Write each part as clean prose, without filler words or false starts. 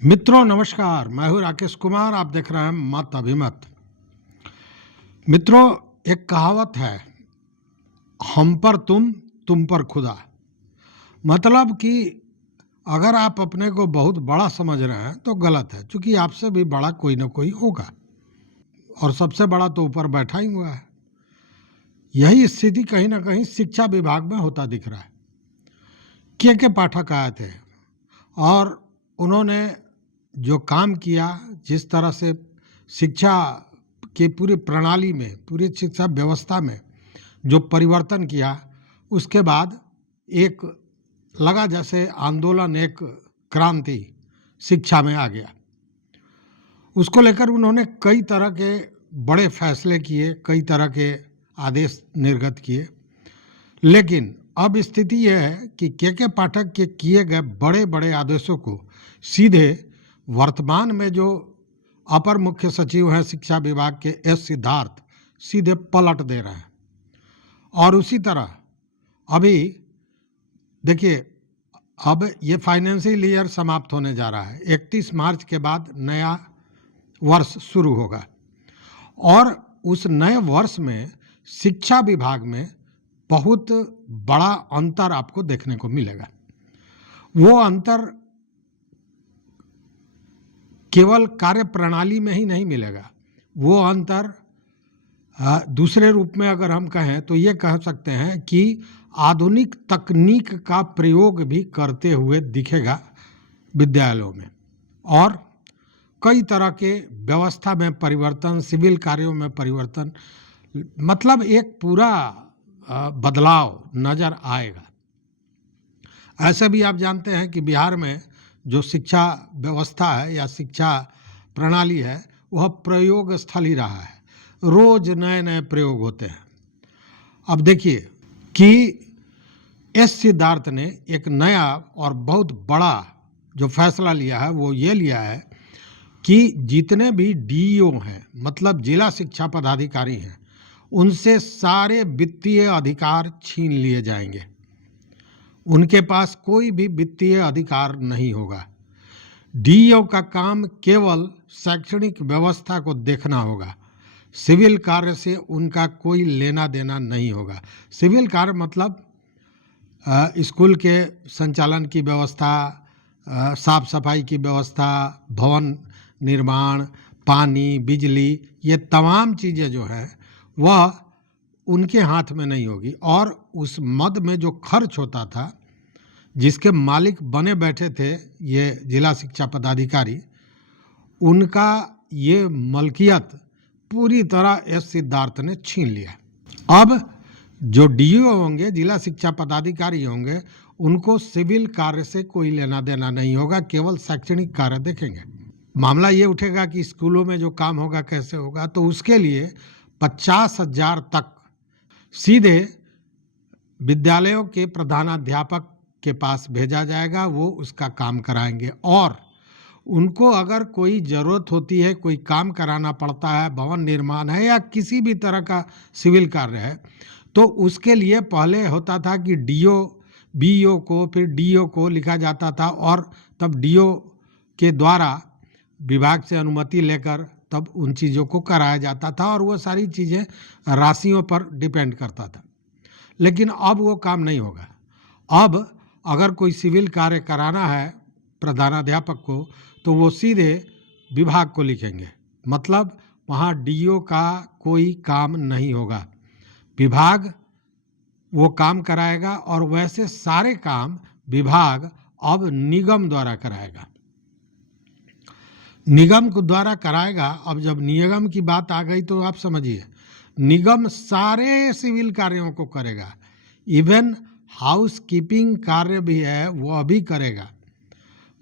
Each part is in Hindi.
मित्रों नमस्कार, मैं हूं राकेश कुमार। आप देख रहे हैं मत अभिमत। मित्रों, एक कहावत है, हम पर तुम पर खुदा। मतलब कि अगर आप अपने को बहुत बड़ा समझ रहे हैं तो गलत है, क्योंकि आपसे भी बड़ा कोई ना कोई होगा और सबसे बड़ा तो ऊपर बैठा ही हुआ है। यही स्थिति कहीं ना कहीं शिक्षा विभाग में होता दिख रहा है। के पाठक आए थे और उन्होंने जो काम किया, जिस तरह से शिक्षा की पूरी प्रणाली में, पूरी शिक्षा व्यवस्था में जो परिवर्तन किया, उसके बाद एक लगा जैसे आंदोलन, एक क्रांति शिक्षा में आ गया। उसको लेकर उन्होंने कई तरह के बड़े फैसले किए, कई तरह के आदेश निर्गत किए। लेकिन अब स्थिति यह है कि के पाठक के किए गए बड़े बड़े आदेशों को सीधे वर्तमान में जो अपर मुख्य सचिव हैं शिक्षा विभाग के एस सिद्धार्थ, सीधे पलट दे रहे हैं। और उसी तरह अभी देखिए, अब ये फाइनेंशियल ईयर समाप्त होने जा रहा है। 31 मार्च के बाद नया वर्ष शुरू होगा और उस नए वर्ष में शिक्षा विभाग में बहुत बड़ा अंतर आपको देखने को मिलेगा। वो अंतर केवल कार्य प्रणाली में ही नहीं मिलेगा, वो अंतर दूसरे रूप में अगर हम कहें तो ये कह सकते हैं कि आधुनिक तकनीक का प्रयोग भी करते हुए दिखेगा विद्यालयों में। और कई तरह के व्यवस्था में परिवर्तन, सिविल कार्यों में परिवर्तन, मतलब एक पूरा बदलाव नजर आएगा। ऐसे भी आप जानते हैं कि बिहार में जो शिक्षा व्यवस्था है या शिक्षा प्रणाली है, वह प्रयोग स्थल ही रहा है। रोज नए नए प्रयोग होते हैं। अब देखिए कि एस सिद्धार्थ ने एक नया और बहुत बड़ा जो फैसला लिया है, वो ये लिया है कि जितने भी डीईओ हैं, मतलब जिला शिक्षा पदाधिकारी हैं, उनसे सारे वित्तीय अधिकार छीन लिए जाएंगे। उनके पास कोई भी वित्तीय अधिकार नहीं होगा। डीईओ का काम केवल शैक्षणिक व्यवस्था को देखना होगा। सिविल कार्य से उनका कोई लेना देना नहीं होगा। सिविल कार्य मतलब स्कूल के संचालन की व्यवस्था, साफ सफाई की व्यवस्था, भवन निर्माण, पानी, बिजली, ये तमाम चीज़ें जो है वह उनके हाथ में नहीं होगी। और उस मद में जो खर्च होता था, जिसके मालिक बने बैठे थे ये जिला शिक्षा पदाधिकारी, उनका ये मलकियत पूरी तरह एस सिद्धार्थ ने छीन लिया। अब जो डीईओ होंगे, जिला शिक्षा पदाधिकारी होंगे, उनको सिविल कार्य से कोई लेना देना नहीं होगा, केवल शैक्षणिक कार्य देखेंगे। मामला ये उठेगा कि स्कूलों में जो काम होगा कैसे होगा, तो उसके लिए 50,000 तक सीधे विद्यालयों के प्रधानाध्यापक के पास भेजा जाएगा। वो उसका काम कराएंगे। और उनको अगर कोई ज़रूरत होती है, कोई काम कराना पड़ता है, भवन निर्माण है या किसी भी तरह का सिविल कार्य है, तो उसके लिए पहले होता था कि डीओ बीईओ को, फिर डीओ को लिखा जाता था और तब डीओ के द्वारा विभाग से अनुमति लेकर तब उन चीज़ों को कराया जाता था और वो सारी चीज़ें राशियों पर डिपेंड करता था। लेकिन अब वो काम नहीं होगा। अब अगर कोई सिविल कार्य कराना है प्रधानाध्यापक को, तो वो सीधे विभाग को लिखेंगे। मतलब वहाँ डीईओ का कोई काम नहीं होगा, विभाग वो काम कराएगा। और वैसे सारे काम विभाग अब निगम द्वारा कराएगा, निगम को द्वारा कराएगा। अब जब निगम की बात आ गई तो आप समझिए, निगम सारे सिविल कार्यों को करेगा, इवन हाउस कीपिंग कार्य भी है वो भी करेगा।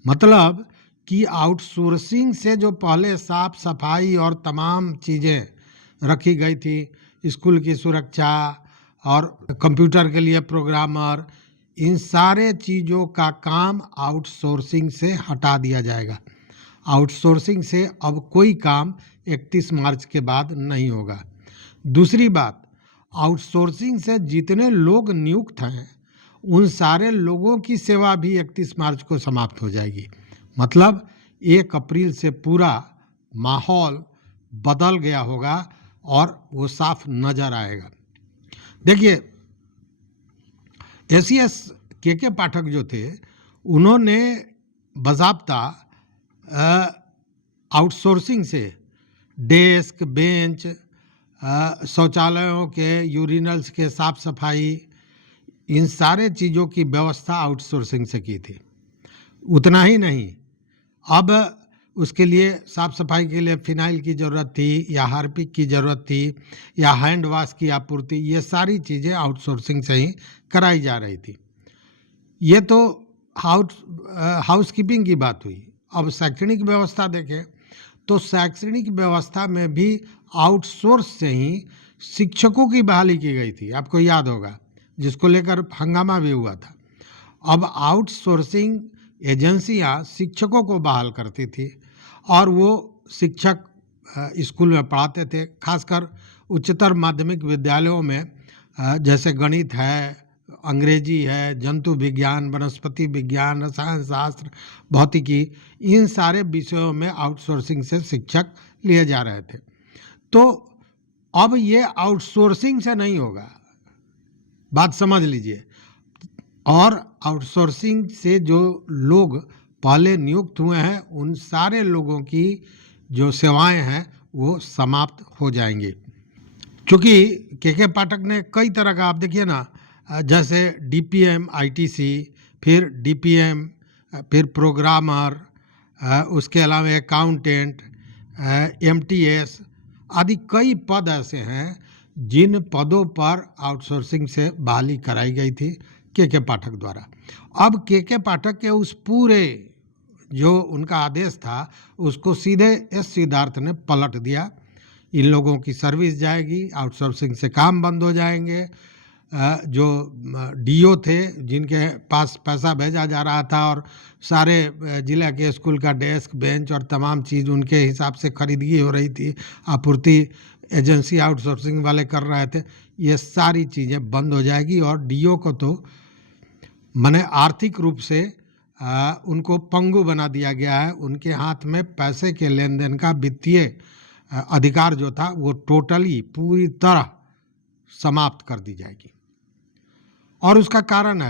मतलब कि आउटसोर्सिंग से जो पहले साफ सफाई और तमाम चीज़ें रखी गई थी, स्कूल की सुरक्षा और कंप्यूटर के लिए प्रोग्रामर, इन सारे चीज़ों का काम आउटसोर्सिंग से हटा दिया जाएगा। आउटसोर्सिंग से अब कोई काम 31 मार्च के बाद नहीं होगा। दूसरी बात, आउटसोर्सिंग से जितने लोग नियुक्त हैं, उन सारे लोगों की सेवा भी 31 मार्च को समाप्त हो जाएगी। मतलब 1 अप्रैल से पूरा माहौल बदल गया होगा और वो साफ नजर आएगा। देखिए, एसीएस के पाठक जो थे, उन्होंने बाज़ाब्ता आउटसोर्सिंग से डेस्क, बेंच, शौचालयों के यूरिनल्स के साफ सफाई, इन सारे चीज़ों की व्यवस्था आउटसोर्सिंग से की थी। उतना ही नहीं, अब उसके लिए साफ सफाई के लिए फिनाइल की ज़रूरत थी या हार्पिक की ज़रूरत थी या हैंड वॉश की आपूर्ति, ये सारी चीज़ें आउटसोर्सिंग से ही कराई जा रही थी। ये तो हाउसकीपिंग की बात हुई। अब शैक्षणिक व्यवस्था देखें तो शैक्षणिक व्यवस्था में भी आउटसोर्स से ही शिक्षकों की बहाली की गई थी, आपको याद होगा, जिसको लेकर हंगामा भी हुआ था। अब आउटसोर्सिंग एजेंसियां शिक्षकों को बहाल करती थी और वो शिक्षक स्कूल में पढ़ाते थे, खासकर उच्चतर माध्यमिक विद्यालयों में, जैसे गणित है, अंग्रेजी है, जंतु विज्ञान, वनस्पति विज्ञान, रसायन शास्त्र, भौतिकी, इन सारे विषयों में आउटसोर्सिंग से शिक्षक लिए जा रहे थे। तो अब ये आउटसोर्सिंग से नहीं होगा, बात समझ लीजिए। और आउटसोर्सिंग से जो लोग पहले नियुक्त हुए हैं, उन सारे लोगों की जो सेवाएं हैं वो समाप्त हो जाएंगी। क्योंकि के पाठक ने कई तरह का, आप देखिए ना, जैसे डीपीएम आईटीसी, फिर डीपीएम, फिर प्रोग्रामर, उसके अलावा अकाउंटेंट, एमटीएस आदि कई पद ऐसे हैं जिन पदों पर आउटसोर्सिंग से बहाली कराई गई थी के पाठक द्वारा। अब के पाठक के उस पूरे जो उनका आदेश था उसको सीधे एस सिद्धार्थ ने पलट दिया। इन लोगों की सर्विस जाएगी, आउटसोर्सिंग से काम बंद हो जाएंगे। जो डीओ थे, जिनके पास पैसा भेजा जा रहा था और सारे जिला के स्कूल का डेस्क, बेंच और तमाम चीज़ उनके हिसाब से खरीदी हो रही थी, आपूर्ति एजेंसी आउटसोर्सिंग वाले कर रहे थे, ये सारी चीज़ें बंद हो जाएगी। और डीओ को तो माने आर्थिक रूप से उनको पंगु बना दिया गया है। उनके हाथ में पैसे के लेन देन का वित्तीय अधिकार जो था वो टोटली पूरी तरह समाप्त कर दी जाएगी। और उसका कारण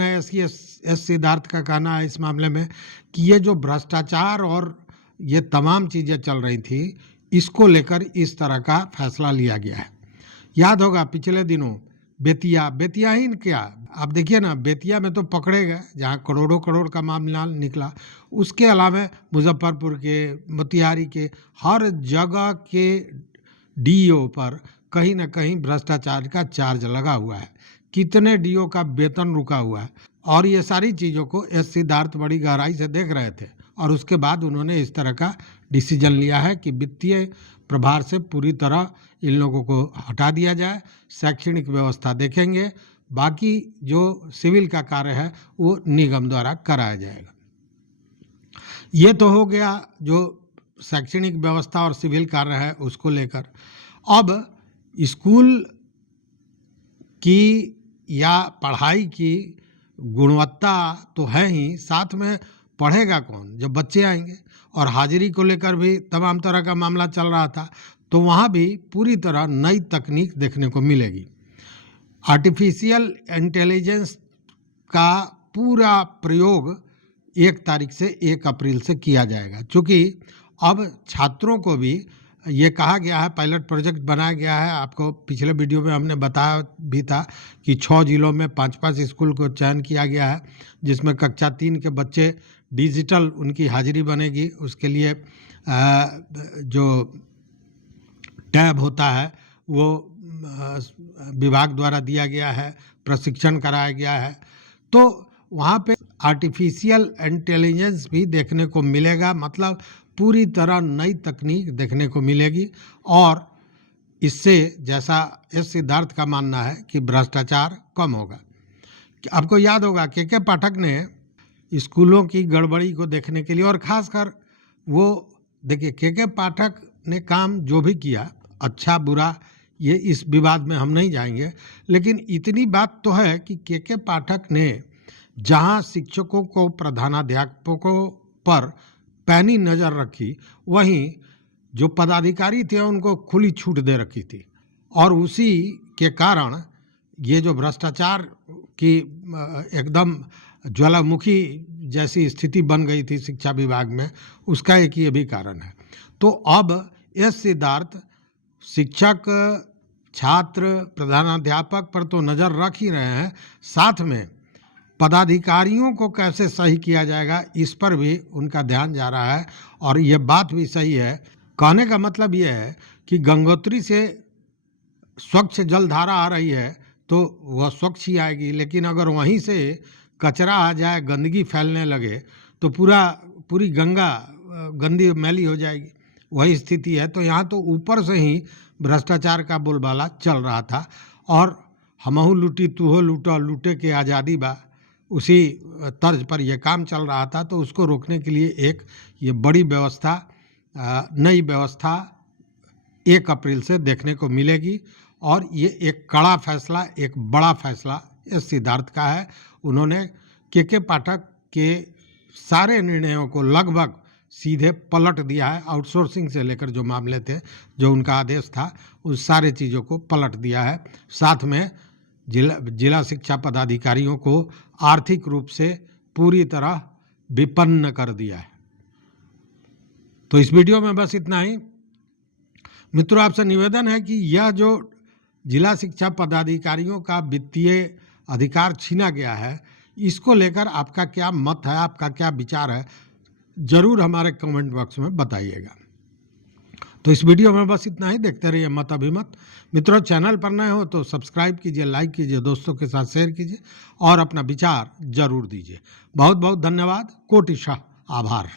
है एस सिद्धार्थ का कहना है इस मामले में कि ये जो भ्रष्टाचार और ये तमाम चीज़ें चल रही थी, इसको लेकर इस तरह का फैसला लिया गया है। याद होगा पिछले दिनों बेतिया ही क्या, आप देखिए ना, बेतिया में तो पकड़े गए जहाँ करोड़ों करोड़ का मामला निकला। उसके अलावा मुजफ्फरपुर के, मोतिहारी के, हर जगह के डीओ पर कहीं ना कहीं भ्रष्टाचार का चार्ज लगा हुआ है। कितने डीओ का वेतन रुका हुआ है। और ये सारी चीज़ों को एस सिद्धार्थ बड़ी गहराई से देख रहे थे और उसके बाद उन्होंने इस तरह का डिसीजन लिया है कि वित्तीय प्रभार से पूरी तरह इन लोगों को हटा दिया जाए। शैक्षणिक व्यवस्था देखेंगे, बाकी जो सिविल का कार्य है वो निगम द्वारा कराया जाएगा। ये तो हो गया जो शैक्षणिक व्यवस्था और सिविल कार्य है उसको लेकर। अब स्कूल की या पढ़ाई की गुणवत्ता तो है ही, साथ में पढ़ेगा कौन जब बच्चे आएंगे। और हाजिरी को लेकर भी तमाम तरह का मामला चल रहा था, तो वहाँ भी पूरी तरह नई तकनीक देखने को मिलेगी। आर्टिफिशियल इंटेलिजेंस का पूरा प्रयोग 1 तारीख से 1 अप्रैल से किया जाएगा। क्योंकि अब छात्रों को भी ये कहा गया है, पायलट प्रोजेक्ट बनाया गया है। आपको पिछले वीडियो में हमने बताया भी था कि 6 जिलों में 5-5 स्कूल को चयन किया गया है, जिसमें कक्षा 3 के बच्चे डिजिटल उनकी हाजिरी बनेगी। उसके लिए जो टैब होता है वो विभाग द्वारा दिया गया है, प्रशिक्षण कराया गया है। तो वहाँ पे आर्टिफिशियल इंटेलिजेंस भी देखने को मिलेगा, मतलब पूरी तरह नई तकनीक देखने को मिलेगी। और इससे, जैसा एस सिद्धार्थ का मानना है, कि भ्रष्टाचार कम होगा। आपको याद होगा के पाठक ने स्कूलों की गड़बड़ी को देखने के लिए, और ख़ासकर वो देखिए के पाठक ने काम जो भी किया, अच्छा बुरा, ये इस विवाद में हम नहीं जाएंगे, लेकिन इतनी बात तो है कि के पाठक ने जहाँ शिक्षकों को, प्रधानाध्यापकों पर पैनी नज़र रखी, वहीं जो पदाधिकारी थे उनको खुली छूट दे रखी थी। और उसी के कारण ये जो भ्रष्टाचार की एकदम ज्वालामुखी जैसी स्थिति बन गई थी शिक्षा विभाग में, उसका एक ये भी कारण है। तो अब एस सिद्धार्थ शिक्षक, छात्र, प्रधानाध्यापक पर तो नज़र रख ही रहे हैं, साथ में पदाधिकारियों को कैसे सही किया जाएगा इस पर भी उनका ध्यान जा रहा है। और ये बात भी सही है, कहने का मतलब ये है कि गंगोत्री से स्वच्छ जलधारा आ रही है तो वह स्वच्छ ही आएगी, लेकिन अगर वहीं से कचरा आ जाए, गंदगी फैलने लगे तो पूरी गंगा गंदी मैली हो जाएगी। वही स्थिति है। तो यहाँ तो ऊपर से ही भ्रष्टाचार का बोलबाला चल रहा था और हमहू लूटी तूहो लूटा, लूटे के आज़ादी बा, उसी तर्ज पर यह काम चल रहा था। तो उसको रोकने के लिए एक ये बड़ी व्यवस्था, नई व्यवस्था 1 अप्रैल से देखने को मिलेगी और ये एक कड़ा फैसला, एक बड़ा फैसला एस सिद्धार्थ का है। उन्होंने के पाठक के सारे निर्णयों को लगभग सीधे पलट दिया है। आउटसोर्सिंग से लेकर जो मामले थे, जो उनका आदेश था, उस सारे चीज़ों को पलट दिया है। साथ में जिला शिक्षा पदाधिकारियों को आर्थिक रूप से पूरी तरह विपन्न कर दिया है। तो इस वीडियो में बस इतना ही। मित्रों, आपसे निवेदन है कि यह जो जिला शिक्षा पदाधिकारियों का वित्तीय अधिकार छीना गया है, इसको लेकर आपका क्या मत है, आपका क्या विचार है, जरूर हमारे कमेंट बॉक्स में बताइएगा। तो इस वीडियो में बस इतना ही। देखते रहिए मत अभिमत। मित्रों, चैनल पर नए हो तो सब्सक्राइब कीजिए, लाइक कीजिए, दोस्तों के साथ शेयर कीजिए और अपना विचार जरूर दीजिए। बहुत बहुत धन्यवाद, कोटिशः आभार।